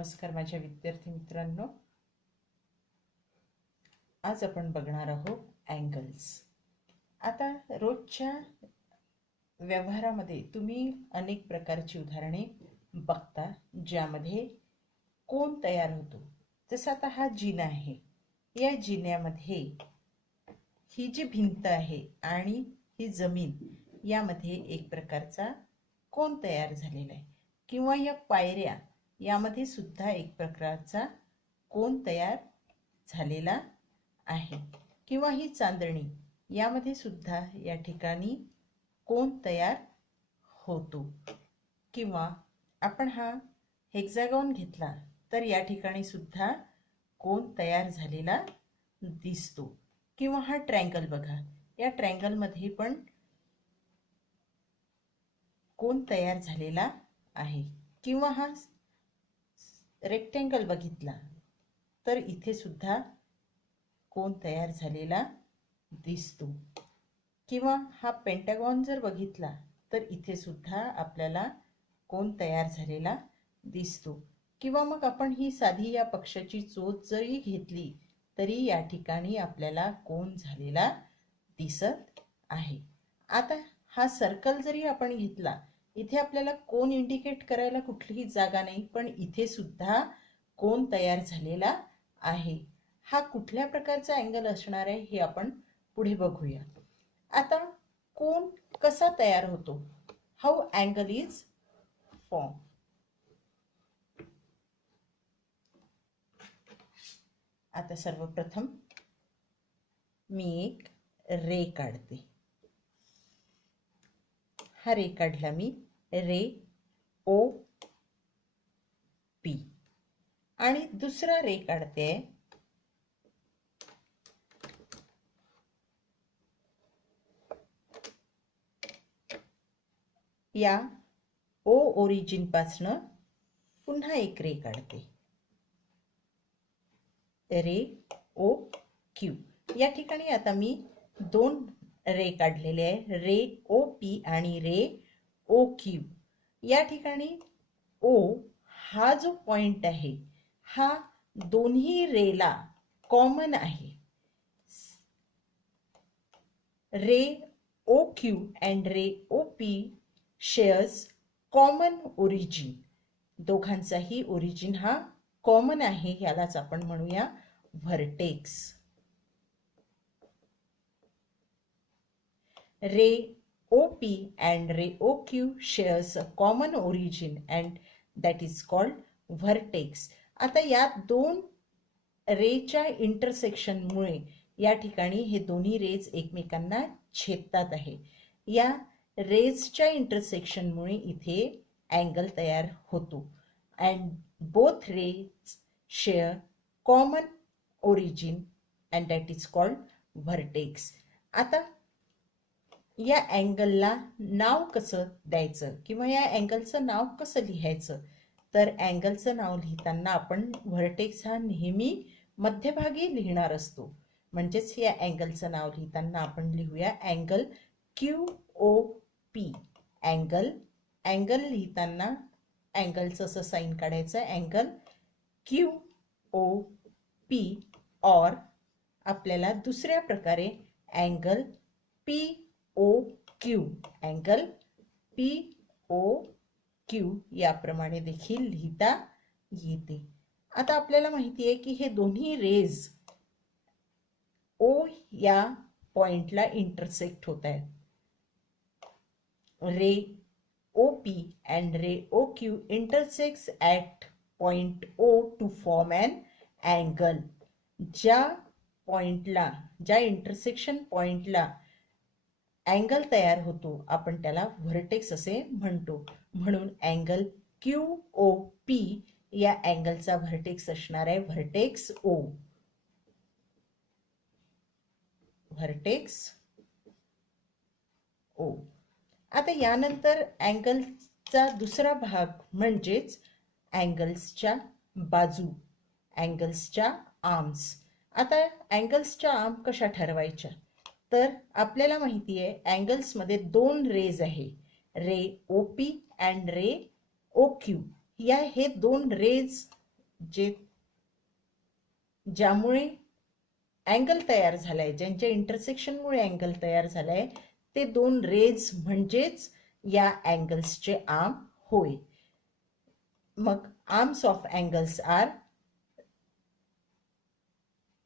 नमस्कार माझ्या विद्यार्थी मित्रांनो. आज आपण बघणार आहोत अँगल्स. आता रोजच्या व्यवहारामध्ये तुम्ही अनेक प्रकारची उदाहरणे बघता ज्यामध्ये कोन तयार होतो. जसं आता हा जिना आहे, या जिन्यामध्ये ही जी भिंत आहे आणि ही जमीन यामध्ये एक प्रकारचा कोन तयार झालेला आहे, किंवा या पायऱ्या यामध्ये सुद्धा एक प्रकारचा कोन तयार झालेला आहे, किंवा ही चांदणी यामध्ये सुद्धा या ठिकाणी कोन तयार होतो. किंवा आपण हा हेक्सागॉन घेतला तर या ठिकाणी सुद्धा कोन तयार झालेला दिसतो. किंवा हा ट्रायंगल बघा, या ट्रायंगल मध्ये पण कोन तयार झालेला आहे. किंवा हा रेक्टेंगल बघितला तर इथे सुद्धा कोन तयार झालेला दिसतो. किंवा हा पेंटागॉन जर बघितला तर इथे सुद्धा आपल्याला कोन तयार झालेला दिसतो. किंवा मग आपण ही साधी या पक्षाची चोच जरी घेतली तरी या ठिकाणी आपल्याला कोन झालेला दिसत आहे. आता हा सर्कल जरी आपण घेतला, इथे आपल्याला कोन इंडिकेट करायला कुठलीही जागा नाही, पण इथे सुद्धा कोन तयार झालेला आहे. हा कुठल्या प्रकारचा अँगल असणार आहे हे आपण पुढे बघूया. आता कोन कसा तयार होतो, हाऊ अँगल इज फॉर्म. आता सर्वप्रथम मी एक रे काढते. हा रे काढला मी, रे ओ पी. आणि दुसरा रे काढते, या ओ ओरिजिन पासनं पुन्हा एक रे काढते, रे ओ क्यू. या ठिकाणी आता मी दोन रे काढलेले आहे, रे ओ पी आणि रे ओ क्यू. या ठिकाणी ओ हा जो पॉइंट आहे हा दोन्ही रेला कॉमन आहे. Ray O Q and ray O P shares common origin. दोघांचाही ओरिजिन हा कॉमन आहे, यालाच आपण म्हणूया vertex. Ray O P and ray O Q shares a common origin and that is called vertex. आता या दोन रेच्या इंटरसेक्शनमुळे या ठिकाणी हे दोन्ही रेज एकमेकांना छेदतात आहे. या रेजच्या इंटरसेक्शनमुळे इथे अँगल तयार होतो. And both rays share common origin and that is called vertex. आता या अँगलला नाव कसं द्यायचं किंवा या अँगलचं नाव कसं लिहायचं, तर अँगलचं नाव लिहिताना आपण व्हर्टेक्स हा नेहमी मध्यभागी लिहिणार असतो. म्हणजेच या अँगलचं नाव लिहिताना आपण लिहूया angle Q O P. Angle लिहिताना अँगलचं असं साइन काढायचं, अँगल क्यू ओ पी. और आपल्याला दुसऱ्या प्रकारे angle P O Q, angle P O Q याप्रमाणे देखील लिहिता येते. आता आपल्याला माहिती आहे की हे दोन्ही रेज ओ या पॉइंटला इंटरसेक्ट होत आहेत. Ray O P and ray O Q intersects at point O to form an angle. ज्या पॉइंटला, ज्या इंटरसेक्शन पॉइंटला अँगल तयार होतो आपण त्याला व्हर्टेक्स असे म्हणतो. म्हणून अँगल क्यू ओ पी या अँगलचा व्हर्टेक्स असणार आहे व्हर्टेक्स ओ. व्हर्टेक्स ओ. आता यानंतर अँगलचा दुसरा भाग म्हणजेच अँगल्सच्या बाजू, अँगल्सच्या आर्म्स. आता अँगल्सच्या आर्म कशा ठरवायच्या, तर आपल्याला माहिती आहे अँगल्समध्ये दोन रेज आहे, ray O P and ray O Q. या हे दोन रेज ज्यामुळे अँगल तयार झालाय, ज्यांच्या इंटरसेक्शनमुळे अँगल तयार झालाय, ते दोन रेज म्हणजेच या अँगल्सचे आर्म होय. मग arms of angles are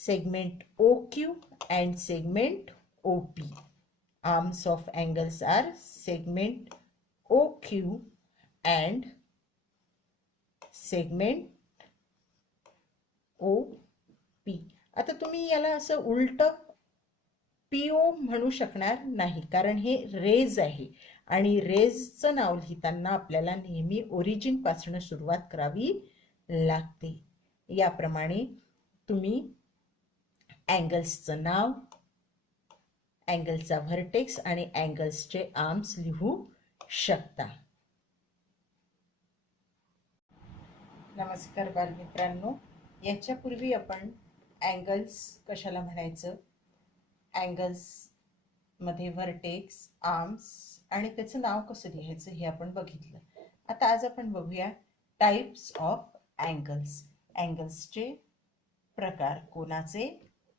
segment OQ and segment OP. Arms of angles are segment OQ and segment OP. आता तुम्ही याला असं उलट PO म्हणू शकणार नाही, कारण हे रेज आहे आणि रेजचं नाव लिहिताना आपल्याला नेहमी ओरिजिन पासून सुरुवात करावी लागते. याप्रमाणे तुम्ही अँगल्सचं नाव, अँगलचा व्हर्टेक्स आणि अँगल्सचे आर्म्स लिहू शकता. नमस्कार बालमित्रांनो, याच्यापूर्वी आपण अँगल्स कशाला म्हणायचं, अँगल्स मध्ये व्हर्टेक्स, आर्म्स आणि त्याचं नाव कसं लिहायचं हे आपण बघितलं. आता आज आपण बघूया टाइप्स ऑफ अँगल्स, अँगल्सचे प्रकार, कोनाचे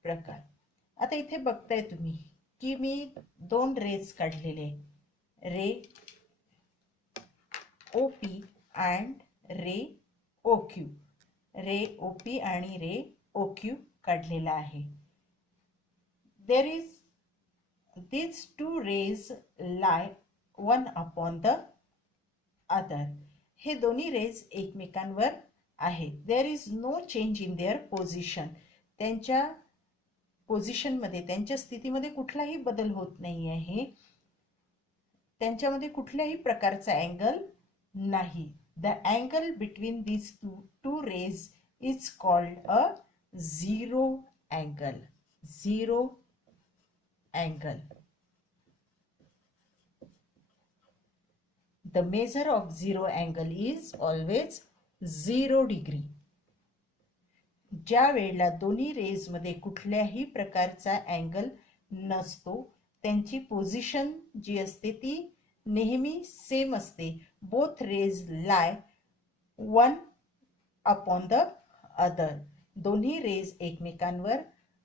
प्रकार. आता इथे बघताय तुम्ही की मी दोन रेज काढलेले, ray OP and ray OQ. Ray OP आणि रे ओक्यू काढलेला आहे. There is these two rays lie one upon the other. हे दोन्ही रेज एकमेकांवर आहेत. There is no change in their position. त्यांच्या पोझिशनमध्ये, त्यांच्या स्थितीमध्ये कुठलाही बदल होत नाही आहे. त्यांच्यामध्ये कुठल्याही प्रकारचा अँगल नाही. The angle between these two rays is called a zero angle. Zero angle. The measure of zero angle is always 0 degree. ज्या वेळेला दोन्ही रेज मध्ये कुठल्याही प्रकारचा अँगल नसतो, त्यांची पोझिशन जी असते ती नेहमी सेम असते. Both rays lie one upon the other. दोन्ही रेज एकमेकांवर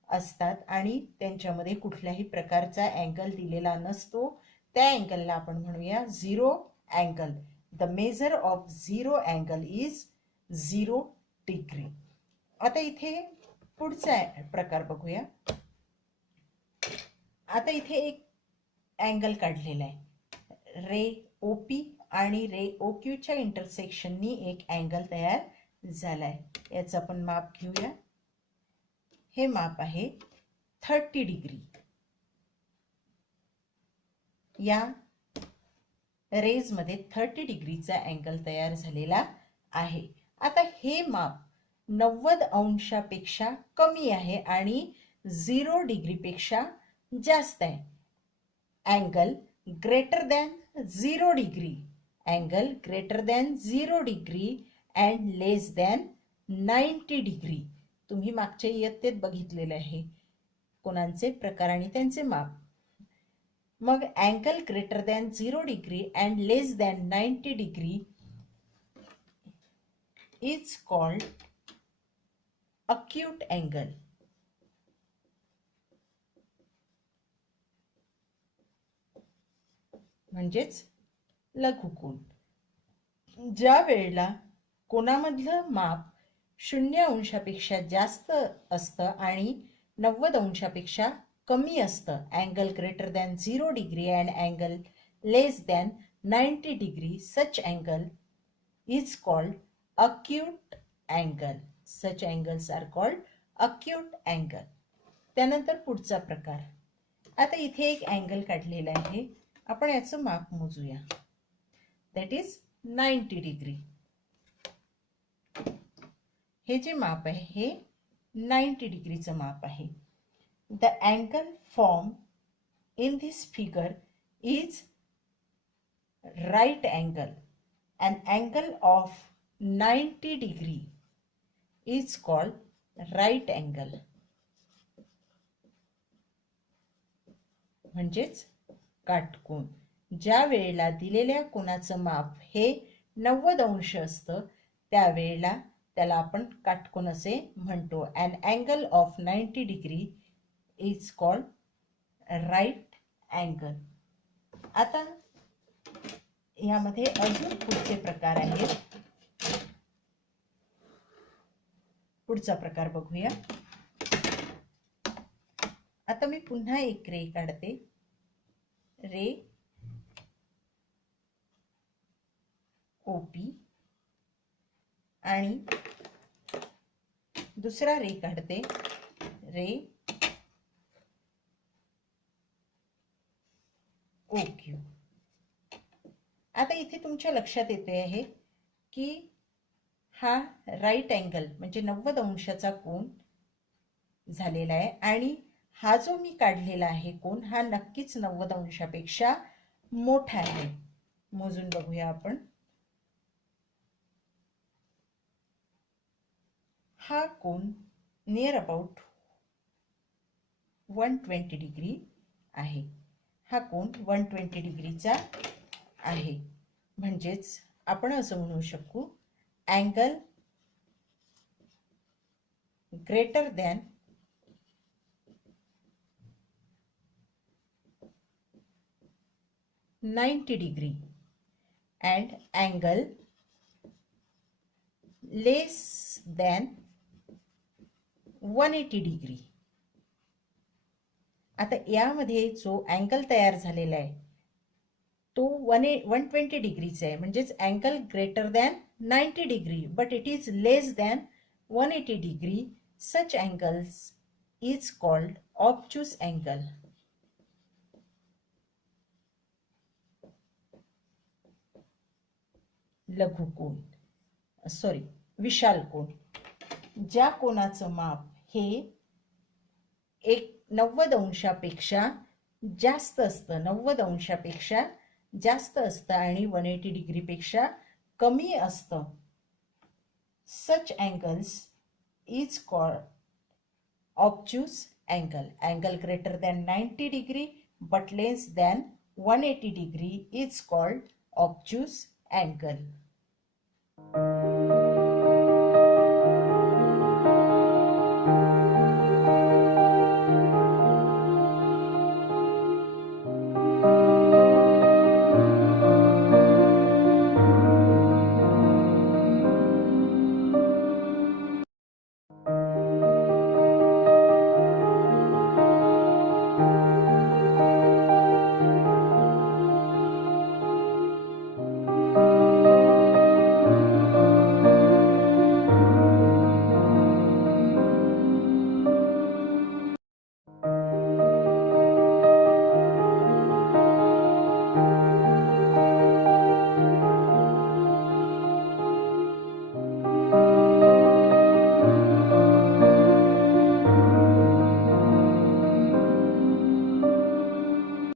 असतात आणि त्यांच्यामध्ये कुठल्याही प्रकारचा अँगल दिलेला नसतो. त्या अँगलला आपण म्हणूया zero angle. The measure of zero angle is 0 degree. आता इथे पुढचा प्रकार बघूया. आता इथे एक अँगल काढलेला आहे. रे ओपी आणि रे ओक्यूच्या इंटरसेक्शननी एक अँगल तयार झालाय. याचं आपण माप घेऊया. हे माप आहे 30 डिग्री. या रेज मध्ये 30 डिग्रीचा अँगल तयार झालेला आहे. आता हे माप 90 अंशापेक्षा कमी आहे आणि 0 डिग्रीपेक्षा जास्त आहे. Angle greater than 0 degree. Angle greater than 0 degree and less than 90 degree. तुम्ही मागच्या इयत्तेत बघितलेले आहे कोणांचे प्रकार आणि त्यांचे माप. मग angle greater than 0 degree and less than 90 degree is called acute angle. म्हणजेच लघुकोन. ज्या वेळेला कोनामधलं माप 0 अंशापेक्षा जास्त असतं आणि 90 अंशापेक्षा कमी असतं, angle greater than 0 degree and angle less than 90 degree, such angle is called acute angle. Such angles are called acute angle. त्यानंतर पुढचा प्रकार. आता इथे एक अँगल काढलेला आहे, आपण याचं माप मोजूया. That is 90 degree. हे जे माप आहे हे 90 डिग्रीचं माप आहे. The angle form in this figure is right angle. an angle of 90 degree is called right angle. म्हणजेच काटकोन. ज्या वेळेला दिलेल्या कोनाचं माप हे 90 अंश असतं त्यावेळेला त्याला आपण काटकोन असे म्हणतो. An angle of 90 degree is called right angle. आता यामध्ये अजून पुढचे प्रकार आहेत. पुढचा प्रकार बघूया. आता मी पुन्हा एक रे काढते. रे ओपी आणि दुसरा रे काढते. रे ओक्यू. आता इथे तुमच्या लक्षात येते आहे की हा राईट अँगल म्हणजे 90 अंशाचा कोन झालेला आहे आणि हा जो मी काढलेला आहे कोन हा नक्कीच 90 अंशापेक्षा मोठा आहे. मोजून बघूया आपण. हा कोन नियर अबाउट 120 डिग्री आहे. हा कोन 120 डिग्रीचा आहे. म्हणजेच आपण असं म्हणू शकू angle greater than 90 degree and angle less than 180 degree. आता यामध्ये जो अँगल तयार झालेला आहे तो 120 डिग्रीचा आहे. म्हणजेच angle greater than 90 degree but it is less than 180 degree. Such angles is called obtuse angle. लघु कोन, सॉरी विशाल कोन. ज्या कोनाचं माप हे 90 अंशापेक्षा जास्त असतं, 90 अंशापेक्षा जास्त असतं आणि 180 डिग्रीपेक्षा कमी असतं. Such angles is called obtuse angle. Angle greater than 90 degree but less than 180 degree is called obtuse angle.